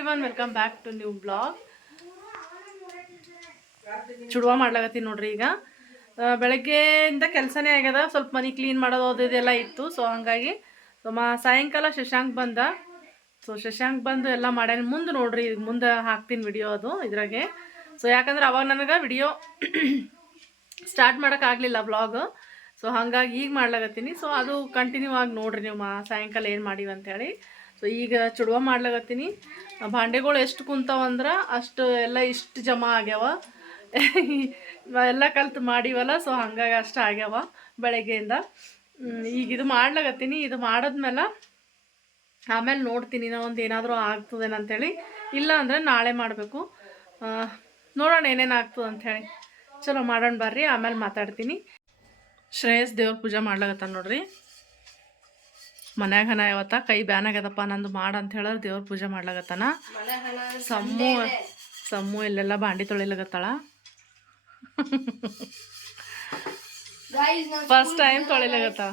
Everyone welcome back to new blog ಚುಡುವ ಮಾಡ್ಲಾಗತ್ತೀನಿ ನೋಡ್ರಿ ಈಗ. ಬೆಳಗ್ಗೆಯಿಂದ ಕೆಲಸನೇ ಆಗ್ಯದ. ಸ್ವಲ್ಪ ಮನೆ ಕ್ಲೀನ್ ಮಾಡೋದು ಅದು ಇದೆಲ್ಲ ಇತ್ತು. ಸೊ ಹಂಗಾಗಿ ಸೊ ಮಾ ಸಾಯಂಕಾಲ ಶಶಾಂಕ್ ಬಂದ. ಸೊ ಶಶಾಂಕ್ ಬಂದು ಎಲ್ಲ ಮಾಡ್ಯಾನ. ಮುಂದೆ ನೋಡ್ರಿ, ಈಗ ಮುಂದೆ ಹಾಕ್ತೀನಿ ವಿಡಿಯೋ ಅದು ಇದ್ರಾಗೆ. ಸೊ ಯಾಕಂದ್ರೆ ಅವಾಗ ನನಗೆ ವಿಡಿಯೋ ಸ್ಟಾರ್ಟ್ ಮಾಡೋಕ್ಕಾಗಲಿಲ್ಲ ಬ್ಲಾಗ್ ಸೊ ಹಾಗಾಗಿ ಈಗ ಮಾಡ್ಲಾಗತ್ತೀನಿ ಸೊ ಅದು ಕಂಟಿನ್ಯೂ ಆಗಿ ನೋಡ್ರಿ ನೀವು ಮಾ ಸಾಯಂಕಾಲ ಏನು ಮಾಡಿವಂತೇಳಿ ಸೊ ಈಗ ಚುಡುವ ಮಾಡ್ಲಾಗತ್ತೀನಿ ಭಾಂಡೆಗಳು ಎಷ್ಟು ಕುಂತಾವಂದ್ರೆ ಅಷ್ಟು ಎಲ್ಲ ಇಷ್ಟು ಜಮಾ ಆಗ್ಯಾವ. ಎಲ್ಲ ಕಲ್ತು ಮಾಡಿವಲ್ಲ ಸೊ ಹಂಗಾಗಿ ಅಷ್ಟು ಆಗ್ಯಾವ ಬೆಳಗ್ಗೆಯಿಂದ. ಈಗ ಇದು ಮಾಡ್ಲಾಗತ್ತೀನಿ ಇದು ಮಾಡಿದ್ಮೇಲೆ ಆಮೇಲೆ ನೋಡ್ತೀನಿ ನಾ ಒಂದು ಏನಾದರೂ ಆಗ್ತದೇನಂಥೇಳಿ ಇಲ್ಲ ಅಂದರೆ ನಾಳೆ ಮಾಡಬೇಕು. ನೋಡೋಣ ಏನೇನು ಆಗ್ತದೆ ಅಂಥೇಳಿ ಚಲೋ ಮಾಡೋಣ ಬರ್ರಿ, ಆಮೇಲೆ ಮಾತಾಡ್ತೀನಿ. ಶ್ರೇಯಸ್ ದೇವ್ರ ಪೂಜೆ ಮಾಡ್ಲಾಗತ್ತ ನೋಡ್ರಿ. ಮನ್ಯಾಗ ಹನ ಯಾವತ್ತ? ಕೈ ಬ್ಯಾನ್ ಆಗ್ಯದಪ್ಪ ನಂದು ಮಾಡ ಅಂತ ಹೇಳಿದ್ರೆ ದೇವ್ರ ಪೂಜೆ ಮಾಡ್ಲಾಗತ್ತಾನ ಸಮ್ಮು ಸಮ್ಮು ಇಲ್ಲೆಲ್ಲ ಬಾಂಡಿ ತೊಳಿಲಾಗತ್ತಾಳ ಫಸ್ಟ್ ಟೈಮ್ ತೊಳಿಲಾಗತ್ತಾಳ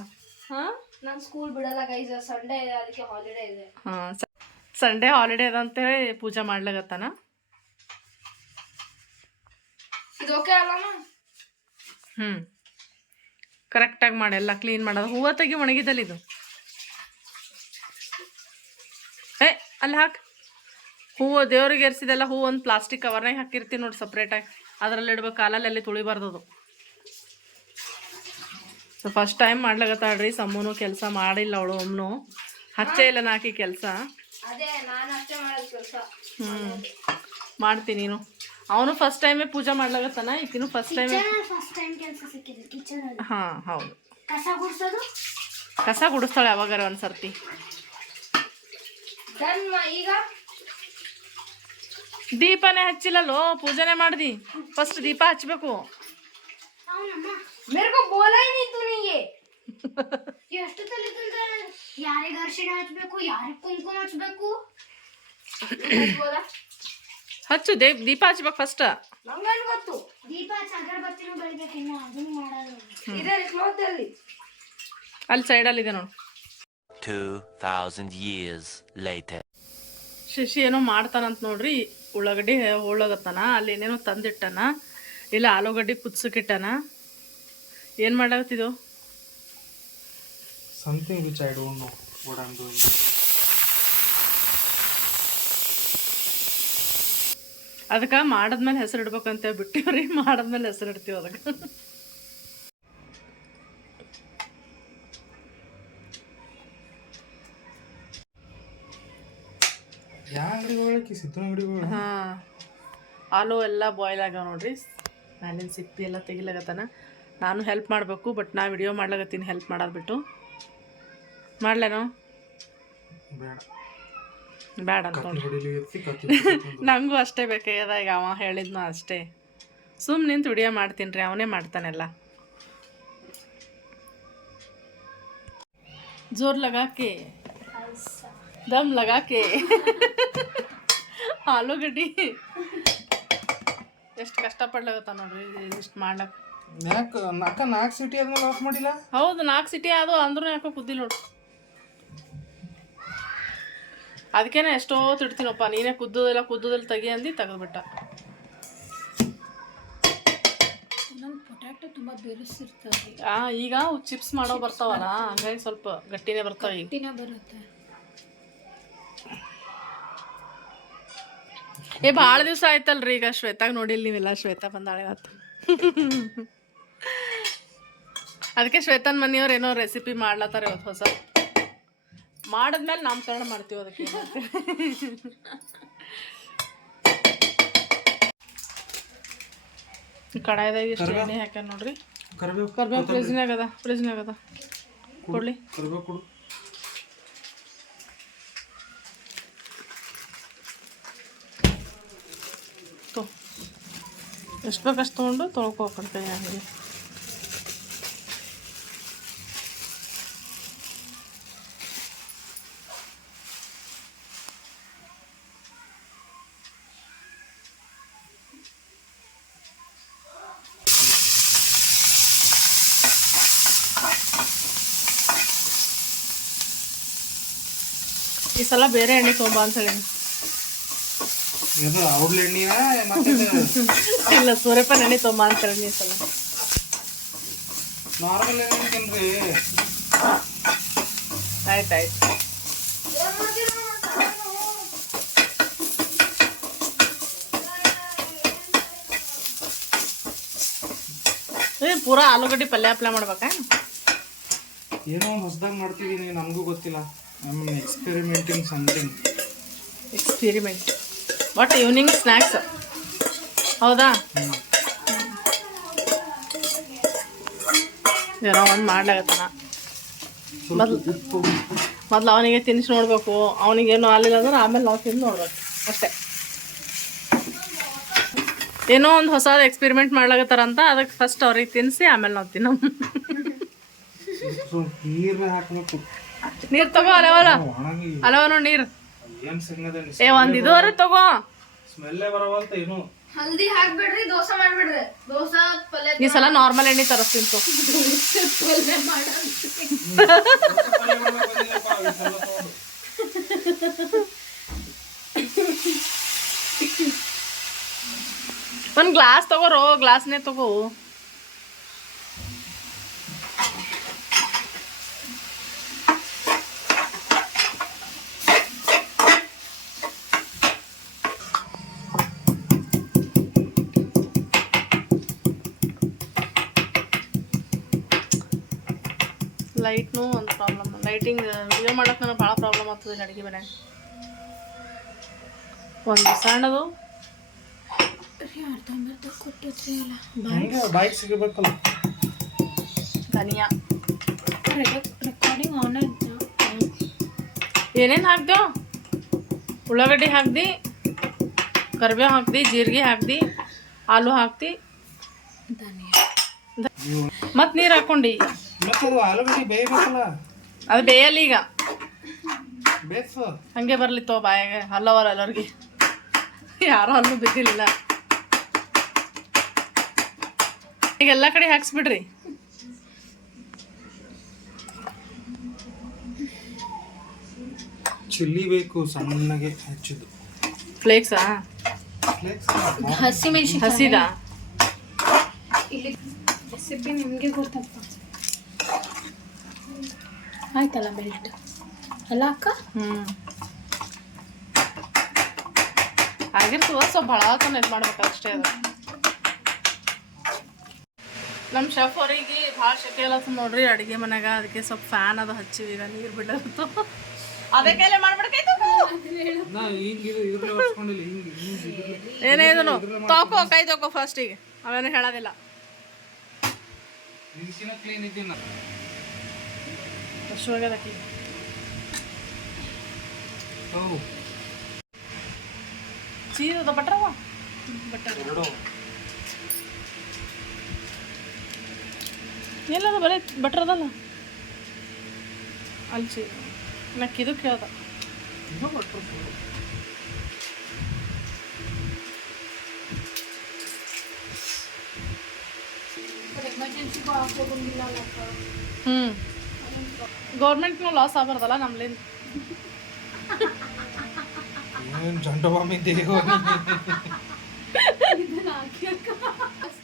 ಹಾಂ? ನಾನು ಸ್ಕೂಲ್ ಬಿಡಲ್ಲ ಗೈಸ್ ಸಂಡೇ ಇದೆ ಅದಕ್ಕೆ ಹಾಲಿಡೇ ಇದೆ. ಅಂತ ಸಂಡೇ ಹಾಲಿಡೇ ಅದ ಅಂತೇಳಿ ಪೂಜೆ ಮಾಡ್ಲಾಗತ್ತಾನ ಇದು ಓಕೆ ಅಲ್ಲಮ್ಮ ಹ್ಞೂ ಕರೆಕ್ಟಾಗಿ ಮಾಡಿ ಎಲ್ಲ ಕ್ಲೀನ್ ಮಾಡೋದು. ಹೂವ ತೆಗಿ ಒಣಗಿದಲ್ಲಿ ಇದು. ಏ ಅಲ್ಲಿ ಹಾಕಿ. ಹೂವು ದೇವ್ರಿಗೆ ಎರ್ಸಿದೆಲ್ಲ ಹೂವು ಒಂದು ಪ್ಲಾಸ್ಟಿಕ್ ಕವರ್ನಾಗ ಹಾಕಿರ್ತೀನಿ ನೋಡಿ ಸಪ್ರೇಟಾಗಿ ಅದರಲ್ಲಿ ಇಡ್ಬೇಕು ಕಾಲಲ್ಲಿ ಅಲ್ಲಿ ತುಳಿಬಾರ್ದದು ಸೊ ಫಸ್ಟ್ ಟೈಮ್ ಮಾಡ್ಲಾಗತ್ತಾಳ್ರಿ ಸಮ್ಮನು ಕೆಲಸ ಮಾಡಿಲ್ಲ ಅವಳು ಒಮ್ಮನು ಹಚ್ಚೇ ಇಲ್ಲ ನಾಕಿ ಕೆಲಸ. ಹ್ಞೂ ಮಾಡ್ತೀನಿ ನೀನು. ಅವನು ಫಸ್ಟ್ ಟೈಮೇ ಪೂಜೆ ಮಾಡ್ಲಾಗತ್ತಾನ ಈಕಿನೂ ಫಸ್ಟ್ ಟೈಮ್ ಹಾಂ ಹೌದು. ಕಸ ಗುಡಿಸ್ತಾಳೆ ಯಾವಾಗಾರ ಒಂದು ಸರ್ತಿ ಈಗ ದೀಪನೇ ಹಚ್ಚಿಲ್ಲಲ್ಲೋ? ಪೂಜೆನೆ ಮಾಡ್ದಿ? ಫಸ್ಟ್ ದೀಪ ಹಚ್ಚಬೇಕು ಕುಂಕುಮ ಹಚ್ಬೇಕು? ಹಚ್ಚು ದೀಪ ಹಚ್ಬೇಕು ಫಸ್ಟ್ ಅಲ್ಲಿ ಗೊತ್ತು? ದೀಪ ಇದೆ ನೋಡಿ ನೋಡು. 2,000 years later. ಶಶಿ ಏನೋ ಮಾಡ್ತಾನಂತ ನೋಡ್ರಿ ಉಳ್ಳಾಗಡ್ಡಿ ಹೋಳಗತ್ತಾನ ಅಲ್ಲಿ ಏನೇನೋ ತಂದಿಟ್ಟಾನ ಇಲ್ಲ ಆಲೂಗಡ್ಡೆ ಏನ್ ಏನು ಮಾಡಾಕತ್ತಿದ್ದು Something which I don't know what I'm doing. ಅದಕ್ಕೆ ಮಾಡದ್ಮೇಲೆ ಹೆಸರು ಇಡ್ಬೇಕಂತ ಬಿಟ್ಟಿವ್ರಿ ಮಾಡದ್ಮೇಲೆ ಹೆಸರು ಇಡ್ತೀವಿ ಅದಕ್ಕೆ ಹಾಂ. ಆಲೂ ಎಲ್ಲ ಬಾಯ್ಲ್ ಆಗ್ಯಾವ ನೋಡ್ರಿ. ಮ್ಯಾಲಿನ ಸಿಪ್ಪಿ ಎಲ್ಲ ತೆಗಿಲಾಗತ್ತಾನ ನಾನು ಹೆಲ್ಪ್ ಮಾಡಬೇಕು ಬಟ್ ನಾ ವಿಡಿಯೋ ಮಾಡ್ಲಾಗತ್ತೀನಿ ಹೆಲ್ಪ್ ಮಾಡೋದು ಬಿಟ್ಟು. ಮಾಡ್ಲೇನೋ? ಬೇಡ. ಅಂತ ನನಗೂ ಅಷ್ಟೇ ಬೇಕಾಗ್ಯದ ಈಗ ಅವ ಹೇಳಿದ್ನು ಅಷ್ಟೇ. ಸುಮ್ ನಿಂತು ವಿಡಿಯೋ ಮಾಡ್ತೀನಿ ರೀ ಅವನೇ ಮಾಡ್ತಾನೆಲ್ಲ. ಜೋರ್ ಲಗಾಕೆ. ದಮ್ ಲಗಾಕೆ. ಆಲೂಗಡ್ಡಿ. ಎಷ್ಟು ಕಷ್ಟಪಡ್ಲಾಗತ್ತ ನೋಡ್ರಿ ಇಷ್ಟು ಮಾಡ್ಲಕ್ಕ ನಾಲ್ಕು ನಾಲ್ಕ ನಾಲ್ಕು ಸಿಟಿ ಆದ್ಮೇಲೆ ಆಫ್ ಮಾಡಿಲ್ಲ? ಹೌದು ನಾಲ್ಕು ಸಿಟಿ ಅದು ಅಂದ್ರೂ ಯಾಕೋ ಕುದ್ದಿಲ್ಲ ನೋಡು. ಅದಕ್ಕೇನೆ ಎಷ್ಟೋ ತಿಡ್ತೀನಪ್ಪ ನೀನೇ ಕುದ್ದೋದಿಲ್ಲ ಕುದ್ದೋದಿಲ್ಲ ತೆಗಿ ಅಂದು ತೆಗೆದ್ಬಿಟ್ಟ. ನನ್ನ ಪೊಟ್ಯಾಟೊ ತುಂಬ ಬೆರೆಸಿರ್ತದೆ. ಆ, ಈಗ ಚಿಪ್ಸ್ ಮಾಡೋ ಬರ್ತಾವಲ್ಲ ಹಂಗಾಗಿ ಸ್ವಲ್ಪ ಗಟ್ಟಿನೇ ಬರ್ತಾವೆ ಈಗ. ದಿನ ಬರುತ್ತೆ. ಏ ಭಾಳ ದಿವಸ ಆಯ್ತಲ್ರಿ ಈಗ ಶ್ವೇತಾಗ ನೋಡಿಲ್ಲ ನೀವೆಲ್ಲ. ಶ್ವೇತಾ ಬಂದಾಳೆ ಇವತ್ತು. ಅದಕ್ಕೆ ಶ್ವೇತನ್ ಮನೆಯವ್ರು ಏನೋ ರೆಸಿಪಿ ಮಾಡ್ಲತ್ತಾರ ಇವತ್ತು ಹೊಸ. ಮಾಡಿದ್ಮೇಲೆ ನಾಮಕರಣ ಮಾಡ್ತೀವಿ ಅದಕ್ಕೆ. ಕಡಾಯ್ದಾಗ ಎಷ್ಟು ಎಣ್ಣೆ ಹಾಕ್ಯಾನ ನೋಡ್ರಿ. ಕರ್ಬೇವು ಕರ್ಬೇವು ಫ್ರಿಜ್ನಾಗ ಅದ ಫ್ರಿಜ್ನಾಗ ಅದ. ಕೊಡ್ಲಿ ಕರಿಬೇವು ಕೊಡು ತೊ ಎಷ್ಟು ಬೇಕಷ್ಟು ತೊಗೊಂಡು ತೊಳ್ಕೊ ಕೈ ಹಂಗೆ ಈ ಸಲ ಬೇರೆ ಎಣ್ಣೆ ತೊಗೊಂಬ ಅಂತ ಹೇಳಿ ಇದು ಔಡ್ಲ ಎಣ್ಣಿನ? ಮತ್ತೆ ಇಲ್ಲ ಸೂರ್ಯಪಾನ ಎಣ್ಣೆ ತೊಂಬ ಅಂತಾರೆ ನೀವು ಸಲ ನಾರ್ಮಲ್ ಎಣ್ಣೆ ಆಯ್ತು ಆಯ್ತು ಏ ಪೂರಾ ಆಲೂಗಡ್ಡೆ ಪಲ್ಯ ಅಪ್ಲೈ ಮಾಡ್ಬೇಕಾ ಏನೋ? ಒಂದು ಹೊಸದಾಗಿ ಮಾಡ್ತಿದ್ದೀನಿ ನನಗೂ ಗೊತ್ತಿಲ್ಲ. I mean experimenting something experiment but evening snacks ಹೌದಾ? ಏನೋ ಒಂದು ಮಾಡ್ಲಾಗತ್ತಾನ. ಮೊದ್ಲು ಮೊದ್ಲು ಅವನಿಗೆ ತಿನ್ಸಿ ನೋಡಬೇಕು. ಅವನಿಗೇನು ಆಗಲಿಲ್ಲ ಅಂದ್ರೆ ಆಮೇಲೆ ನಾವು ತಿಂದು ನೋಡ್ಬೇಕು. ಅಷ್ಟೇ. ಏನೋ ಒಂದು ಹೊಸದು ಎಕ್ಸ್ಪೆರಿಮೆಂಟ್ ಮಾಡ್ಲಾಗತ್ತಾರಂತ ಅದಕ್ಕೆ ಫಸ್ಟ್ ಅವ್ರಿಗೆ ತಿನ್ನಿಸಿ ಆಮೇಲೆ ನಾವು ತಿನ್ನೋ. ನೀರು ತಗೋ ಅಲವಲ್ಲ ಅಲವನು ನೀರು. ಏನ್ ಸಿಗ್ನದ ಏ ಒಂದು ಇದುವರೆ ತಗೋ. ಸ್ಮೆಲ್ಲೇ ಬರವಲ್ತ ಏನು? ಹಲ್ದಿ ಹಾಕ್ಬೇಡ್ರಿ ದೋಸೆ ಮಾಡ್ಬಿಡ್ರಿ. ದೋಸೆ ಪಲ್ಯ ಈ ಸಲ ನಾರ್ಮಲ್ ಎಣ್ಣೆ ತರಿಸ್ತೀನಿ ತೋ ಪಲ್ಯ ಒಂದು ಗ್ಲಾಸ್ ತಗೋರೋ ಗ್ಲಾಸ್ನೇ ತಗೋ. ಲೈಟ್ನು ಒಂದು ಪ್ರಾಬ್ಲಮ್. ಲೈಟಿಂಗ್ ವಿಡಿಯೋ ಮಾಡೋಕೆ ನನಗೆ ಭಾಳ ಪ್ರಾಬ್ಲಮ್ ಆಗ್ತದೆ ಅಡುಗೆ ಮನ್ಯಾಗ ಒಂದು ಸಣ್ಣದು ಹಂಗೆ ಬೈಕ್ ಸಿಗಬೇಕಲ್ಲ. ಧನಿಯಾ. ರೆಕಾರ್ಡಿಂಗ್ ಆನ್ ಏನೇನು ಹಾಕ್ದೇವು ಉಳ್ಳಾಗಡ್ಡಿ ಹಾಕ್ದಿ ಕರಿಬೇವು ಹಾಕ್ದಿ ಜೀರಿಗೆ ಹಾಕ್ದಿ ಆಲೂ ಹಾಕ್ತಿ ಮತ್ತು ನೀರು ಹಾಕ್ಕೊಂಡು ಮತ್ತೆ ಆಲೂಗಡ್ಡಿ ಬೇಯಬೇಕಲ್ಲ? ಅದು ಬೇಯಲ್ಲ ಈಗ. ಬೇಸು ಹಂಗೆ ಬರಲಿ ತೋ ಬಾಯಿಗೆ ಹಲ್ಲವರ ಎಲ್ಲರಿಗೆ. ಯಾರೋ ಅಲ್ಲೂ ಬಿದ್ದಿಲ್ಲ. ಈಗ ಎಲ್ಲ ಕಡೆ ಹಾಕ್ಸ್ಬಿಡ್ರಿ. ಚಿಲ್ಲಿ ಬೇಕು ಸಣ್ಣಗೆ ಹೆಚ್ಚಿದ್ದು. ಫ್ಲೇಕ್ಸಾ? ಫ್ಲೇಕ್ಸ್ ಹಸಿ ಮೆಣಸಿನ ಹಸಿದಾ? ಇಲ್ಲಿ ರೆಸಿಪಿ ನಿಮಗೆ ಗೊತ್ತಪ್ಪ ಆಯ್ತಲ್ಲ ಬೆಲ್ಟ್ ಅಲ್ಲ ಅಕ್ಕ? ಹ್ಞೂ ಆಗಿರ್ತದ ಸ್ವಲ್ಪ ಭಾಳ ತನ ಇದು ಮಾಡ್ಬೇಕು ಅಷ್ಟೇ ಅದು. ನಮ್ಮ ಶೆಫ್ ಅವರಿಗೆ ಭಾಳ ಶೆಕೆ ಎಲ್ಲ ನೋಡ್ರಿ ಅಡುಗೆ ಮನ್ಯಾಗ ಅದಕ್ಕೆ ಸ್ವಲ್ಪ ಫ್ಯಾನ್ ಅದು ಹಚ್ಚಿವಿ ಈಗ ನೀರು ಬಿಡೋದು ಅದೇ ಕೈಲೇ ಮಾಡ್ಬಿಡ್ಕೈತು ಏನೇ ಇದನ್ನು ತಗೋ ಕೈ ತಗೋ ಫಸ್ಟಿಗೆ ಅವೇನು ಹೇಳೋದಿಲ್ಲ. ಓ. ಚೀಸ್ ಅದ ಬಟ್ರವ ಬಟರ್ ಎರಡು. ಎಲ್ಲದ ಬರೀ ಬಟ್ರ್ ಅದಲ್ಲ ಅಲ್ಲಿ ಚೀಸ್ ನಕ್ಕೆ ಇದು ಕೇಳ್ದ. ಬಟ್ರು ಅಕ್ಕ? ಹ್ಞೂ ಗೌರ್ಮೆಂಟ್ನು ಲಾಸ್ ಆಗ್ಬಾರ್ದಲ್ಲ ನಮ್ಲಿಂದ. ಏನು ಜಂಡ ಬಾಮಿ ದೇವ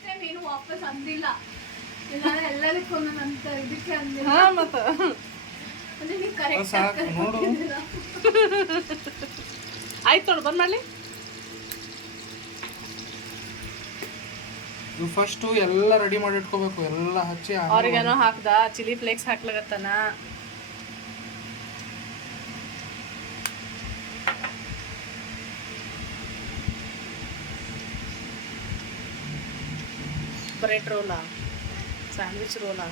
ಟೈಮ್ ಏನು ವಾಪಸ್ ಅಂದಿಲ್ಲ. ಇಲ್ಲಾಂದ್ರೆ ಎಲ್ಲದಕ್ಕೂ ಒಂದೊಂದಂತ ಇದಕ್ಕೆ ಅಂದಿಲ್ಲ. ಹಾಂ ಮತ್ತು. ಅಂದ್ರೆ ನೀವು ಕರೆಕ್ಟ್ ನೋಡು. ಆಯ್ತು ನೋಡು ಬಂದ್ ಮಾಡಲಿ. ಇವು ಫಸ್ಟು ಎಲ್ಲ ರೆಡಿ ಮಾಡಿ ಇಟ್ಕೋಬೇಕು ಎಲ್ಲ ಹಚ್ಚಿ ಆಮೇಲೆ ಅವ್ರಿಗೇನೋ ಹಾಕ್ದ? ಚಿಲ್ಲಿ ಫ್ಲೇಕ್ಸ್ ಹಾಕ್ಲಾಗತ್ತಾನ? ಬ್ರೆಡ್ ರೋಲಾ ಸ್ಯಾಂಡ್ವಿಚ್ ರೋಲಾ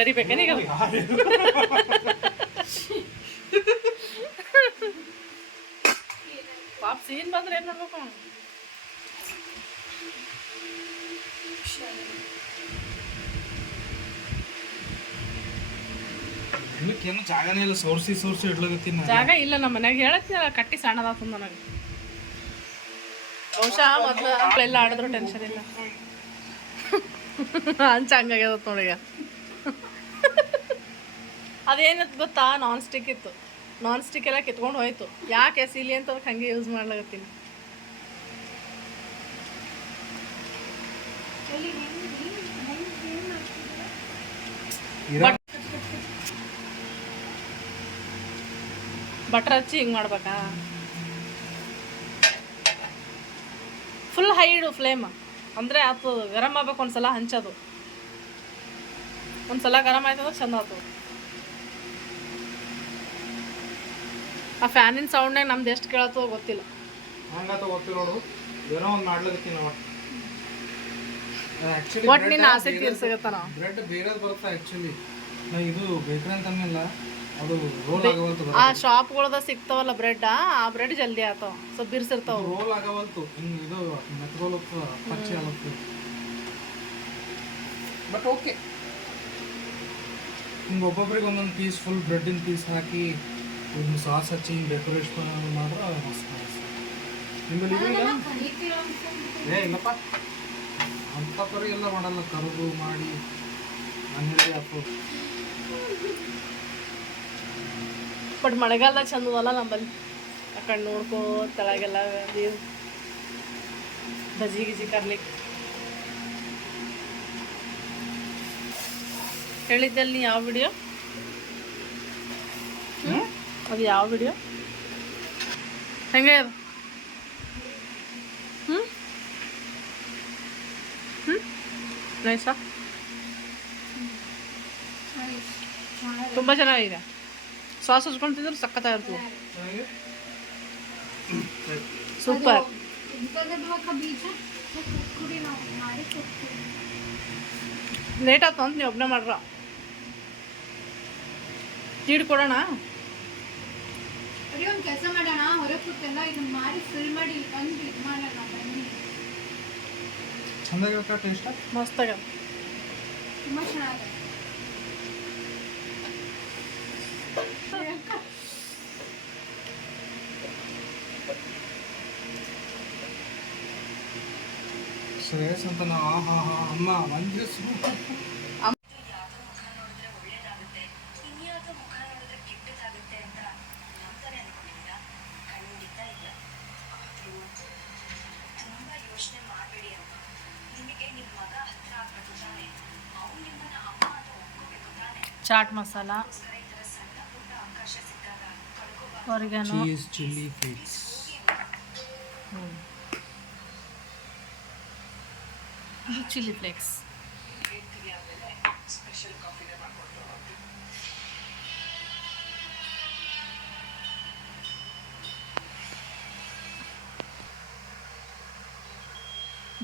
ಕರಿಬೇಕೇನೀಗ ಪಾಪ ಸೀನ್ ಬಂದ್ರೆ ಏನ್ ಮಾಡ್ಬೇಕು ಇನ್ನಕ್ಕೇನು ಜಾಗನೇ ಇಲ್ಲ ಸೋರ್ಸಿ ಸೋರ್ಸಿ ಇಡ್ಲಾಗತ್ತೀನಿ ಜಾಗ ಇಲ್ಲ ನಮ್ಮ ಮನ್ಯಾಗ ಹೇಳತ್ತಿ ಕಟ್ಟಿ ಸಣ್ಣದಾತು ನನಗೆ ಬಹುಶಃ ಮೊದ್ಲು ಎಲ್ಲ ಆಡಿದ್ರು ಟೆನ್ಷನ್ ಇಲ್ಲ ಹಂಚ ಹಂಗಾಗ್ಯದ ನೋಡೀಗ ಅದೇನತ್ ಗೊತ್ತಾ? ನಾನ್ ಸ್ಟಿಕ್ ಇತ್ತು. ನಾನ್ ಸ್ಟಿಕ್ ಎಲ್ಲ ಕಿತ್ಕೊಂಡು ಹೋಯ್ತು. ಯಾಕೆ ಸಿಲಿ ಅಂತ ಅದಕ್ಕೆ ಹಂಗೆ ಯೂಸ್ ಮಾಡ್ಲಾಗತ್ತೀನಿ ಬಟರ್ ಬಟ್ರ್ ಹಚ್ಚಿ ಹಿಂಗೆ ಮಾಡ್ಬೇಕಾ? ಫುಲ್ ಹೈ ಇಡು ಫ್ಲೇಮ್ ಅಂದರೆ ಅದು ಗರಮ್ ಆಗ್ಬೇಕು ಒಂದ್ಸಲ ಹಂಚೋದು. ಒಂದ್ಸಲ ಗರಮ್ ಆಯ್ತಂದ್ರೆ ಚಂದ ಆತು ಆ ಫ್ಯಾನಿನ ಸೌಂಡ್ನಾಗ ನಮ್ದು ಎಷ್ಟು ಕೇಳತ್ತೋ ಗೊತ್ತಿಲ್ಲ. ಹಂಗಾತ ಗೊತ್ತಿಲ್ಲ ನೋಡು. ಏನೋ ಒಂದು ಮಾಡ್ಲಕತ್ತೀನಿ ನಾವು ಆ್ಯಕ್ಚುಲಿ ಒಟ್ಟು ನಿನ್ನ ಆಸೆ ತೀರ್ಸಗತ್ತ ನಾವು ಬ್ರೆಡ್ ಬೇರೆ ಬರುತ್ತೆ ಆ್ಯಕ್ಚುಲಿ ನಾ ಇದು ಬೇಕ್ರಿ ಅಂತ ಅನ್ನಿಲ್ಲ. ಅದು ರೋಲ್ ಆಗವಲ್ತು ಆ ಶಾಪ್ಗಳ್ದ ಸಿಗ್ತಾವಲ್ಲ ಬ್ರೆಡ್ ಆ? ಬ್ರೆಡ್ ಜಲ್ದಿ ಆತಾವ ಸ್ವಲ್ಪ ಬಿರ್ಸಿರ್ತಾವ. ರೋಲ್ ಆಗವಲ್ತು. ಹಿಂಗೆ ಇದು ಮೆತ್ಕೊಳತ್ತು ಪಚ್ಚಿ ಆಗತ್ತು ಬಟ್ ಓಕೆ ಹಿಂಗೆ ಒಬ್ಬೊಬ್ರಿಗೆ ಒಂದೊಂದು ಪೀಸ್ ಫುಲ್ ಬ್ರೆಡ್ಡಿನ ಪೀಸ್ ಹಾಕಿ ಒಂದು ಸಾಸ್ ಹಚ್ಚಿ ಡೆಕೋರೇಷನ್ ಮಾಡಿದ್ರೆ ಮಸ್ತ್ ನಿಮ್ಮಲ್ಲಿ? ಏ ಇಲ್ಲಪ್ಪ. ಅಂಥ ಪರಿ ಎಲ್ಲ ಮಾಡಲ್ಲ ಕರೆದು ಮಾಡಿ ಮನೇಲಿ ಹಾಕೋದು ಬಟ್ ಮಳೆಗಾಲದಾಗ ಚಂದವಲ್ಲ ನಮ್ಮಲ್ಲಿ. ಆ ಕಡೆ ನೋಡ್ಕೋ ತಳಗೆಲ್ಲ. ಬಜ್ಜಿ ಗಿಜಿ ಕರ್ಲಿಕ್ಕೆ. ಹೇಳಿದ್ದಲ್ಲಿ ಯಾವ ವಿಡಿಯೋ ಅದು ಯಾವ ವಿಡಿಯೋ ಹೆಂಗೆ ಅದು ಹ್ಞೂ ಹ್ಞೂ ನೈಸಾ? ತುಂಬ ಚೆನ್ನಾಗಿದೆ. ಸಾಸ್ ಹಚ್ಕೊಂಡು ತಿಂದ್ರೆ ಸಖತ್ತಾಗಿರ್ತದೆ ಚೆನ್ನಾಗಿ ಸೂಪರ್. ಬೀಜ ಕುಡಿ ನಾವು ಮಾಡಿ ಕೊಡ್ತೀವಿ ಲೇಟ್ ಆಯ್ತು ಅಂತ ನೀವು ಒಬ್ಬನೇ ಮಾಡ್ರ. ತೀಡ್ ಅಡಿ ಒಂದು ಕೆಲಸ ಮಾಡೋಣ ಹೊರಗೆ ಕೂತೆಲ್ಲ ಇದನ್ನ ಮಾಡಿ ಫಿಲ್ ಮಾಡಿ ಬಂದು ಇದು ಮಾಡೋಣ ಬನ್ನಿ. ಚಂದಾಗಿರತ್ತ ಟೇಸ್ಟ್ ಮಸ್ತಾಗ ತುಂಬ ಚೆನ್ನಾಗಿದೆ ಶ್ರೇಯಸ್ ಅಂತ ನಾ ಹಾ ಹಾ ಅಮ್ಮ Manju chaat masala. Cheese chilli flakes chilli flakes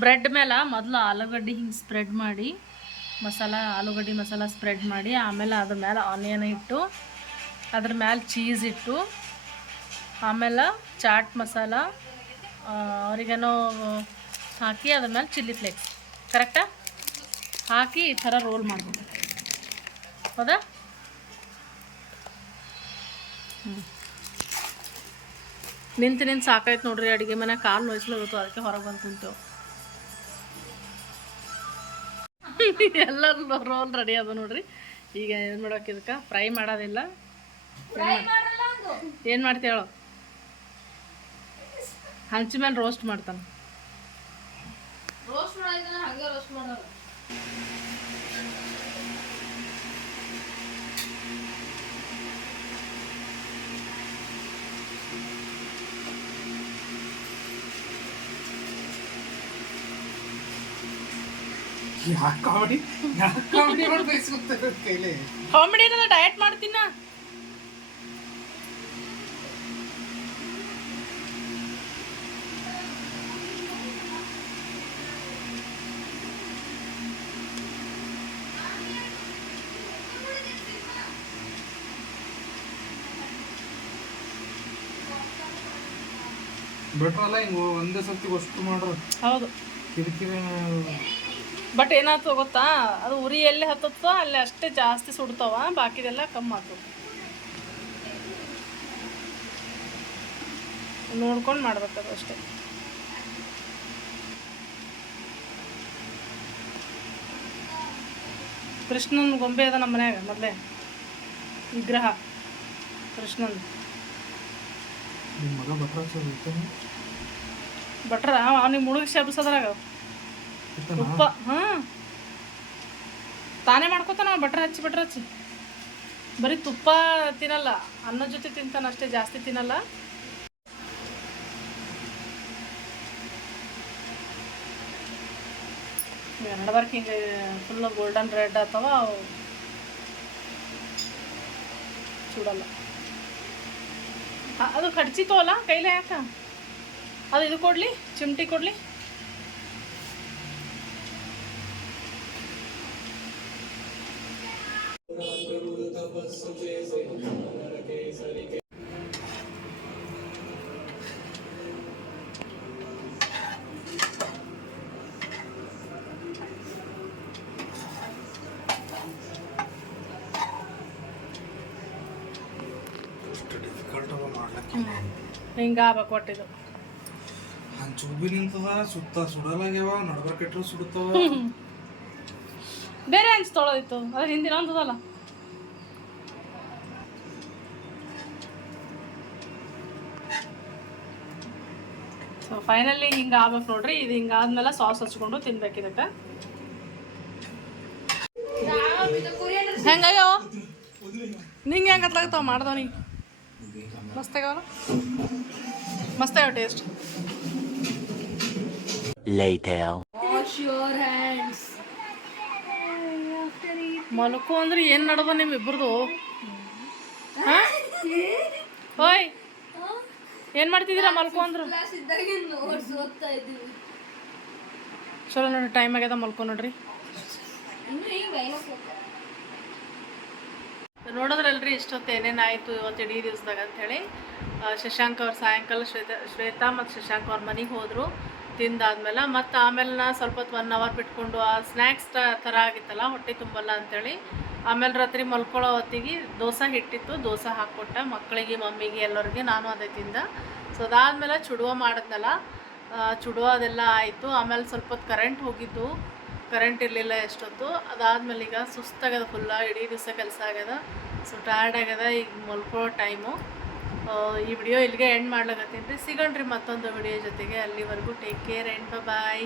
bread ಮೇಲೆ ಮೊದಲು ಆಲೂಗಡ್ಡೆ ಹಿಂಗೆ ಸ್ಪ್ರೆಡ್ ಮಾಡಿ ಮಸಾಲ, ಆಲೂಗಡ್ಡೆ ಮಸಾಲ ಸ್ಪ್ರೆಡ್ ಮಾಡಿ, ಆಮೇಲೆ ಅದ್ರ ಮೇಲೆ ಆನಿಯನ್ ಇಟ್ಟು, ಅದ್ರ ಮೇಲೆ ಚೀಸ್ ಇಟ್ಟು, ಆಮೇಲೆ ಚಾಟ್ ಮಸಾಲ ಅವರಿಗೇನೋ ಹಾಕಿ ಅದ್ರ ಮೇಲೆ ಚಿಲ್ಲಿ ಫ್ಲೇಕ್ಸ್ ಕರೆಕ್ಟಾ ಹಾಕಿ ಈ ಥರ ರೋಲ್ ಮಾಡ್ಬೋದು. ಹೌದಾ? ನಿಂತು ನಿಂತು ಸಾಕಾಯ್ತು ನೋಡ್ರಿ ಅಡುಗೆ ಮನೆ ಕಾಲು ನೋಯಿಸ್ಲೋಗುತ್ತೋ ಅದಕ್ಕೆ ಹೊರಗೆ ಬಂದು ಕುಂತೇವು ಎಲ್ಲ ರೋಲ್ ರೆಡಿ ಅದ ನೋಡ್ರಿ. ಈಗ ಏನು ಮಾಡೋಕೆ ಇದಕ್ಕೆ? ಫ್ರೈ ಮಾಡೋದಿಲ್ಲ. ಏನು ಮಾಡ್ತೇಳು ಹಂಚಿ ಮೇಲೆ ರೋಸ್ಟ್ ಮಾಡ್ತಾನೆ ರೋಸ್ಟ್ ಮಾಡಿದ್ರೆ ಹಂಗೆ ರೋಸ್ಟ್ ಮಾಡೋದು ಯಾಕೆ ಕಾಮಿಡಿ ಕಾಮಿಡಿ ಕಾಮಿಡಿ ಏನದ ಡಯಟ್ ಮಾಡ್ತೀನ? ಬೆಟ್ರ್ ಅಲ್ಲ ಹಿಂಗೆ ಒಂದೇ ಸರ್ತಿ ಅಷ್ಟು ಮಾಡ್ರು ಹೌದು. ಕಿರಿಕಿರಿ ಬಟ್ ಏನಾಯ್ತು ಗೊತ್ತಾ? ಅದು ಉರಿ ಎಲ್ಲಿ ಹತ್ತತ್ತೋ ಅಲ್ಲಿ ಅಷ್ಟೇ ಜಾಸ್ತಿ ಸುಡ್ತಾವ ಬಾಕಿದೆಲ್ಲ ಕಮ್ಮಿ ಆಗ್ತದೆ. ನೋಡ್ಕೊಂಡು ಮಾಡ್ಬೇಕದು ಅಷ್ಟೇ. ಕೃಷ್ಣನ ಗೊಂಬೆ ಅದ ನಮ್ಮ ಮನ್ಯಾಗ ಮೊದಲೇ. ವಿಗ್ರಹ. ಕೃಷ್ಣನ್. ನಿಮ್ಮ ಭಟ್ರ ಅವನಿಗೆ ಮುಳುಗಿ ಶಬ್ಸದ್ರಾಗ ಇರ್ತಾನ ಉಪ್ಪ. ಹ್ಞೂ ತಾನೇ ಮಾಡ್ಕೋತಾನ ಬಟ್ರ್ ಹಚ್ಚಿ ಬಟ್ರ್ ಹಚ್ಚಿ. ಬರೀ ತುಪ್ಪ ತಿನ್ನಲ್ಲ ಅನ್ನದ ಜೊತೆ ತಿಂತಾನ ಅಷ್ಟೇ, ಜಾಸ್ತಿ ತಿನ್ನಲ್ಲ. ನಡಬರ್ಕ್ ಹಿಂಗೆ ಫುಲ್ ಗೋಲ್ಡನ್ ರೆಡ್ ಅಥವಾ ಚೂಡಲ್ಲ. ಅದು ಕಡ್ಚಿತು ಅಲ್ಲ ಕೈಲೇ ಯಾಕ ಅದು ಇದು ಕೊಡಲಿ, ಚಿಮಟಿ ಕೊಡ್ಲಿ. ಅಷ್ಟು ಡಿಫಿಕಲ್ಟ್ ಅವ ಮಾಡ್ಲಕ್ಕೆ? ಹಿಂಗೆ ಆಗ್ಬೇಕು ಒಟ್ಟಿದು ಹಂಚು ಬಿ ನಿಂತದ ಸುತ್ತ ಸುಡಲಾಗ್ಯಾವ ನಡ್ಬರ್ಕೆಟ್ರು ಸುಡ್ತಾವ. ಬೇರೆ ಅದ್ರ ಹಿಂದಿನ ಒಂದದಲ್ಲ ಸೊ ಫೈನಲಿ ಹಿಂಗೆ ಆಗ್ಬೇಕು ನೋಡ್ರಿ. ಇದು ಹಿಂಗಾದ್ಮೇಲೆ ಸಾಸ್ ಹಚ್ಕೊಂಡು ತಿನ್ಬೇಕು ಇದಕ್ಕೆ ಹೆಂಗಯ್ಯೋ? ನಿಂಗೆ ಹೆಂಗೆ ಹತ್ಲಾಗತ್ತವ ಮಾಡ್ದವ ನೀ. ಮಸ್ತ್ ಆಗ್ಯಾವಲ್ಲ ಮಸ್ತ್ ಆಗ್ಯಾವ ಟೇಸ್ಟ್ ಮಲ್ಕೋ ಅಂದ್ರೆ ಏನು ನಡದ ನಿಮ್ಮ ಇಬ್ಬರದು ಓಯ್. ಏನು ಮಾಡ್ತಿದ್ದೀರಾ ಮಲ್ಕೊಂಡ್ರು? ಚಲೋ ನೋಡ್ರಿ ಟೈಮ್ ಆಗ್ಯದ ಮಲ್ಕೊ ನೋಡ್ರಿ. ನೋಡೋದ್ರಲ್ರಿ ಇಷ್ಟೊತ್ತು ಏನೇನು ಏನೇನಾಯಿತು ಇವತ್ತು ಇಡೀ ದಿವಸದಾಗ ಅಂಥೇಳಿ ಶಶಾಂಕ್ ಅವ್ರು ಸಾಯಂಕಾಲ ಶ್ವೇತಾ ಶ್ವೇತಾ ಮತ್ತು ಶಶಾಂಕ್ ಅವ್ರ ಮನೆಗೆ ಹೋದರು ತಿಂದಾದ್ಮೇಲೆ. ಮತ್ತು ಆಮೇಲೆ ನಾ ಸ್ವಲ್ಪ ಹೊತ್ತು ಒನ್ ಅವರ್ ಬಿಟ್ಕೊಂಡು ಆ ಸ್ನ್ಯಾಕ್ಸ್ ಥರ ಆಗಿತ್ತಲ್ಲ ಹೊಟ್ಟೆ ತುಂಬಲ್ಲ ಅಂಥೇಳಿ ಆಮೇಲೆ ರಾತ್ರಿ ಮಲ್ಕೊಳ್ಳೋ ಹೊತ್ತಿಗೆ ದೋಸೆ ಹಿಟ್ಟಿತ್ತು, ದೋಸೆ ಹಾಕ್ಕೊಟ್ಟೆ. ಮಕ್ಕಳಿಗೆ, ಮಮ್ಮಿಗೆ, ಎಲ್ಲರಿಗೆ ನಾನು ಅದೇ ತಿಂದ. ಸೊ ಅದಾದಮೇಲೆ ಚುಡುವ ಮಾಡಿದ್ನಲ್ಲ ಚುಡುವ ಅದೆಲ್ಲ ಆಯಿತು. ಆಮೇಲೆ ಸ್ವಲ್ಪ ಹೊತ್ತು ಕರೆಂಟ್ ಹೋಗಿದ್ದು. ಕರೆಂಟ್ ಇರಲಿಲ್ಲ ಎಷ್ಟೊತ್ತು. ಅದಾದಮೇಲೆ ಈಗ ಸುಸ್ತಾಗ್ಯದ ಫುಲ್ಲ ಇಡೀ ದಿವಸ ಕೆಲಸ ಆಗ್ಯದ. ಸೊ ಟಯರ್ಡ್ ಆಗ್ಯದ. ಈಗ ಮಲ್ಕೊಳ್ಳೋ ಟೈಮು ಈ ವಿಡಿಯೋ ಇಲ್ಲಿಗೆ ಎಂಡ್ ಮಾಡ್ಲಾಗತ್ತೀನಿ ರೀ ಸಿಗೋಣ್ರಿ ಮತ್ತೊಂದು ವಿಡಿಯೋ ಜೊತೆಗೆ. ಅಲ್ಲಿವರೆಗೂ ಟೇಕ್ ಕೇರ್ ಆ್ಯಂಡ್ ಬಾಯ್